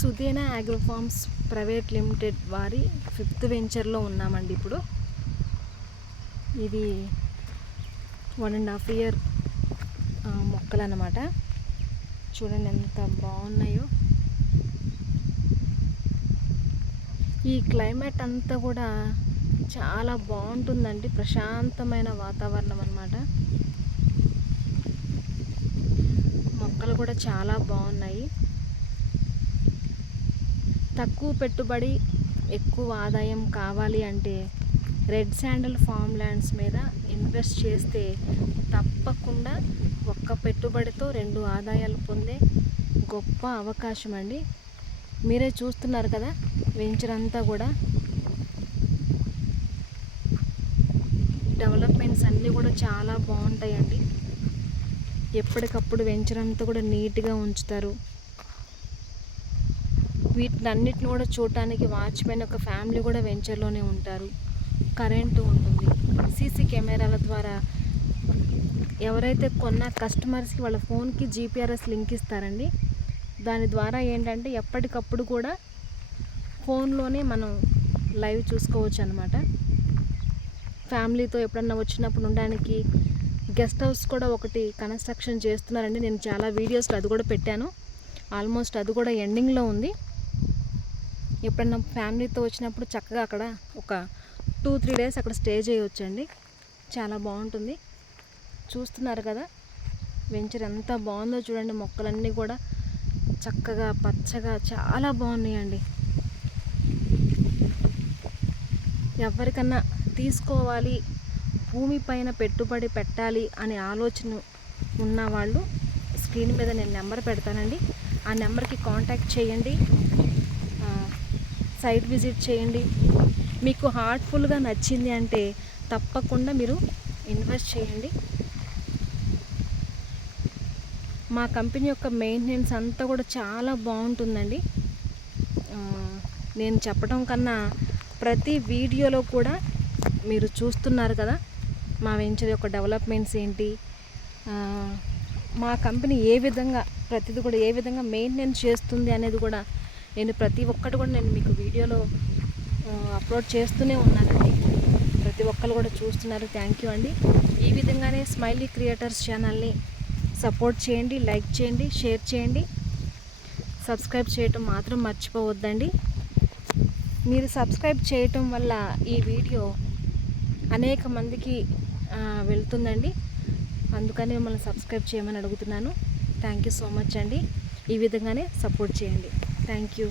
సుధేనా agro forms private limited వారి 5th వెంచర్లో ఉన్నామండి. ఇప్పుడు ఇది 1.5 year మొక్కలు అన్నమాట. చూడండి ఎంత బాగున్నాయో. ఈ క్లైమేట్ అంతా కూడా చాలా బాగుంటుందండి, ప్రశాంతమైన వాతావరణం అన్నమాట. మొక్కలు కూడా చాలా బాగున్నాయి. తక్కువ పెట్టుబడి ఎక్కువ ఆదాయం కావాలి అంటే రెడ్ శాండల్ ఫామ్ ల్యాండ్స్ మీద ఇన్వెస్ట్ చేస్తే తప్పకుండా ఒక్క పెట్టుబడితో 2 ఆదాయాలు పొందే గొప్ప అవకాశం అండి. మీరే చూస్తున్నారు కదా, వెంచర్ అంతా కూడా డెవలప్మెంట్స్ అన్నీ కూడా చాలా బాగుంటాయండి. ఎప్పటికప్పుడు వెంచర్ అంతా కూడా నీట్గా ఉంచుతారు. వీటినన్నిటిని కూడా చూడటానికి వాచ్మెన్ ఒక ఫ్యామిలీ కూడా వెంచర్లోనే ఉంటారు. కరెంటు ఉంటుంది. సీసీ కెమెరాల ద్వారా ఎవరైతే కొన్న కస్టమర్స్కి వాళ్ళ ఫోన్కి జీపీఆర్ఎస్ లింక్ ఇస్తారండి. దాని ద్వారా ఏంటంటే ఎప్పటికప్పుడు కూడా ఫోన్లోనే మనం లైవ్ చూసుకోవచ్చు అన్నమాట. ఫ్యామిలీతో ఎప్పుడన్నా వచ్చినప్పుడు ఉండడానికి గెస్ట్ హౌస్ కూడా ఒకటి కన్స్ట్రక్షన్ చేస్తున్నారండి. నేను చాలా వీడియోస్లో అది కూడా పెట్టాను. ఆల్మోస్ట్ అది కూడా ఎండింగ్లో ఉంది. ఎప్పుడన్నా ఫ్యామిలీతో వచ్చినప్పుడు చక్కగా అక్కడ ఒక 2-3 days అక్కడ స్టే చేయవచ్చండి. చాలా బాగుంటుంది. చూస్తున్నారు కదా వెంచర్ ఎంత బాగుందో చూడండి. మొక్కలన్నీ కూడా చక్కగా పచ్చగా చాలా బాగున్నాయండి. ఎవరికన్నా తీసుకోవాలి, భూమిపైన పెట్టుబడి పెట్టాలి అనే ఆలోచన ఉన్నవాళ్ళు స్క్రీన్ మీద నేను నెంబర్ పెడతానండి. ఆ నెంబర్కి కాంటాక్ట్ చేయండి, సైట్ విజిట్ చేయండి. మీకు హార్ట్ఫుల్గా నచ్చింది అంటే తప్పకుండా మీరు ఇన్వెస్ట్ చేయండి. మా కంపెనీ యొక్క మెయింటెనెన్స్ అంతా కూడా చాలా బాగుంటుందండి. నేను చెప్పడం కన్నా ప్రతి వీడియోలో కూడా మీరు చూస్తున్నారు కదా మా వెంచర్ యొక్క డెవలప్మెంట్స్ ఏంటి, మా కంపెనీ ఏ విధంగా ప్రతిదీ కూడా ఏ విధంగా మెయింటెనెన్స్ చేస్తుంది అనేది కూడా నేను ప్రతి ఒక్కటి కూడా నేను మీకు వీడియోలో అప్లోడ్ చేస్తూనే ఉన్నానండి. ప్రతి ఒక్కరు కూడా చూస్తున్నారు. థ్యాంక్ యూ అండి. ఈ విధంగానే స్మైలీ క్రియేటర్స్ ఛానల్ని సపోర్ట్ చేయండి, లైక్ చేయండి, షేర్ చేయండి, సబ్స్క్రైబ్ చేయటం మాత్రం మర్చిపోవద్దండి. మీరు సబ్స్క్రైబ్ చేయటం వల్ల ఈ వీడియో అనేక మందికి వెళ్తుందండి. అందుకని మిమ్మల్ని సబ్స్క్రైబ్ చేయమని అడుగుతున్నాను. థ్యాంక్ యూ సో మచ్ అండి. ఈ విధంగానే సపోర్ట్ చేయండి. Thank you.